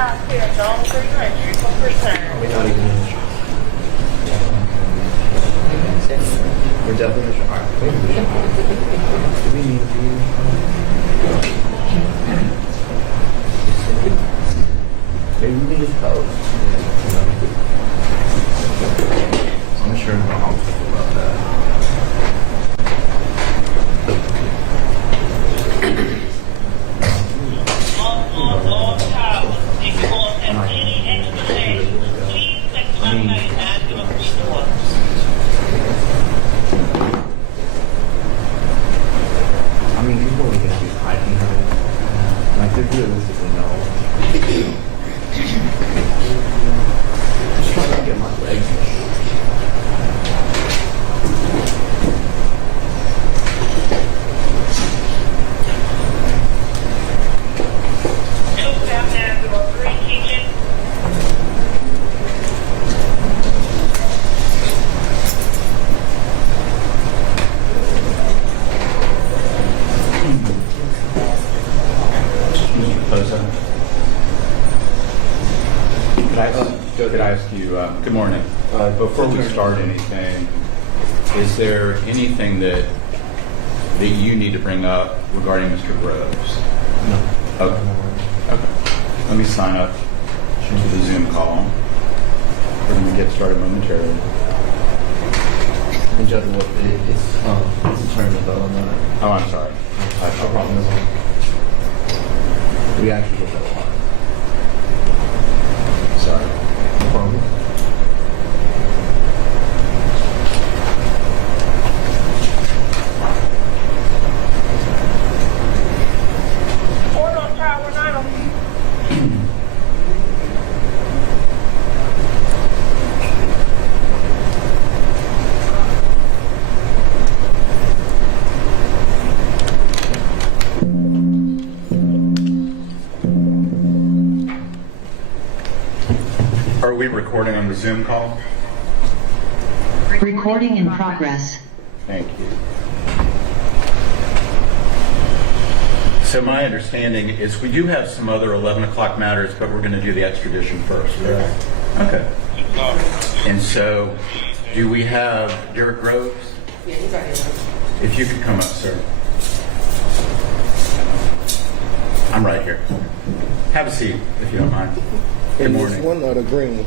下列中追认局公会证人。 We're definitely sure. All right. Do we need to? Maybe we can just pose. I'm sure my mom's thinking about that. All towers, if you want to have any extra days, please text my name 903. I mean, people are gonna be hiding her. Like, there's realistically no. Just trying to get my legs. Could I ask you, good morning. Before we start anything, is there anything that you need to bring up regarding Mr. Groves? No. Okay. Let me sign up to the Zoom call. We're going to get started momentarily. And Judge, what it's a term of Oh, I'm sorry. no problem. We actually get that a lot. Sorry. No problem. Order on Tower 9. Are we recording on the Zoom call? Recording in progress. Thank you. So my understanding is we do have some other 11 o'clock matters, but we're going to do the extradition first, correct? Okay. And so, do we have Derrick Groves? Yeah, he's already there. If you could come up, sir. I'm right here. Have a seat, if you don't mind. Good In this morning. one or the green one?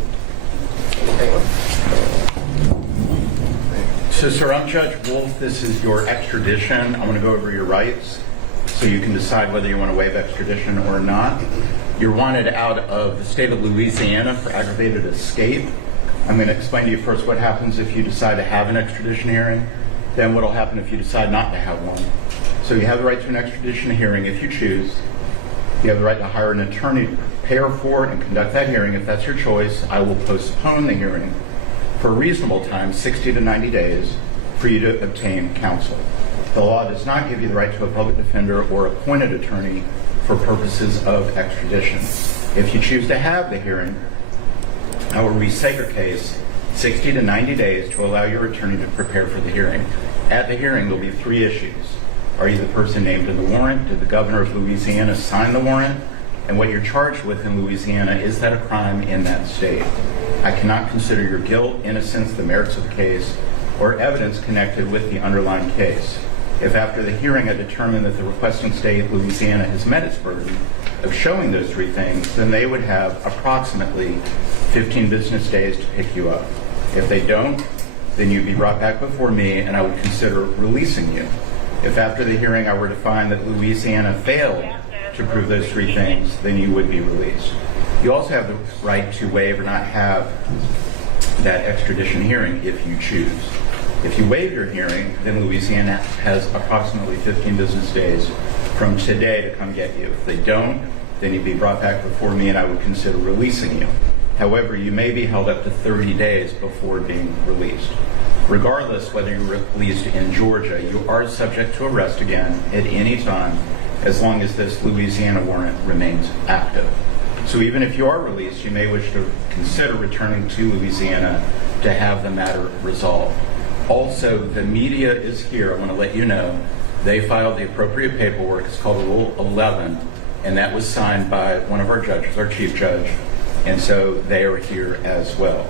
So, sir, I'm Judge Wolf. This is your extradition. I'm going to go over your rights so you can decide whether you want to waive extradition or not. You're wanted out of the state of Louisiana for aggravated escape. I'm going to explain to you first what happens if you decide to have an extradition hearing, then what will happen if you decide not to have one. So you have the right to an extradition hearing if you choose. You have the right to hire an attorney to prepare for and conduct that hearing. If that's your choice, I will postpone the hearing for a reasonable time, 60 to 90 days, for you to obtain counsel. The law does not give you the right to a public defender or appointed attorney for purposes of extradition. If you choose to have the hearing, I will restate your case 60 to 90 days to allow your attorney to prepare for the hearing. At the hearing, there will be three issues. Are you the person named in the warrant? Did the governor of Louisiana sign the warrant? And what you're charged with in Louisiana, is that a crime in that state? I cannot consider your guilt, innocence, the merits of the case, or evidence connected with the underlying case. If after the hearing I determine that the requesting state, Louisiana, has met its burden of showing those three things, then they would have approximately 15 business days to pick you up. If they don't, then you'd be brought back before me and I would consider releasing you. If after the hearing I were to find that Louisiana failed to prove those three things, then you would be released. You also have the right to waive or not have that extradition hearing if you choose. If you waive your hearing, then Louisiana has approximately 15 business days from today to come get you. If they don't, then you'd be brought back before me and I would consider releasing you. However, you may be held up to 30 days before being released. Regardless whether you're released in Georgia, you are subject to arrest again at any time as long as this Louisiana warrant remains active. So even if you are released, you may wish to consider returning to Louisiana to have the matter resolved. Also, the media is here. I want to let you know they filed the appropriate paperwork. It's called Rule 11 and that was signed by one of our judges, our chief judge, and so they are here as well.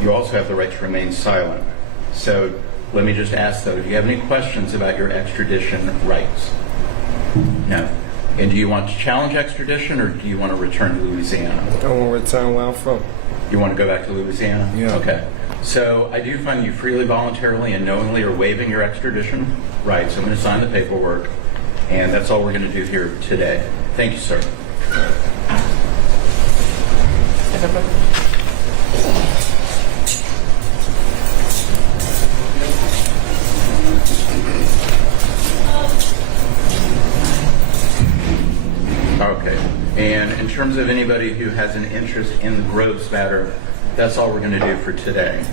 You also have the right to remain silent. So let me just ask, though, do you have any questions about your extradition rights? No. And do you want to challenge extradition, or do you want to return to Louisiana? I want to return where I'm from. You want to go back to Louisiana? Yeah. Okay. So I do find you freely, voluntarily, and knowingly are waiving your extradition rights. I'm going to sign the paperwork, and that's all we're going to do here today. Thank you, sir. Okay. And in terms of anybody who has an interest in the Groves matter, that's all we're going to do for today.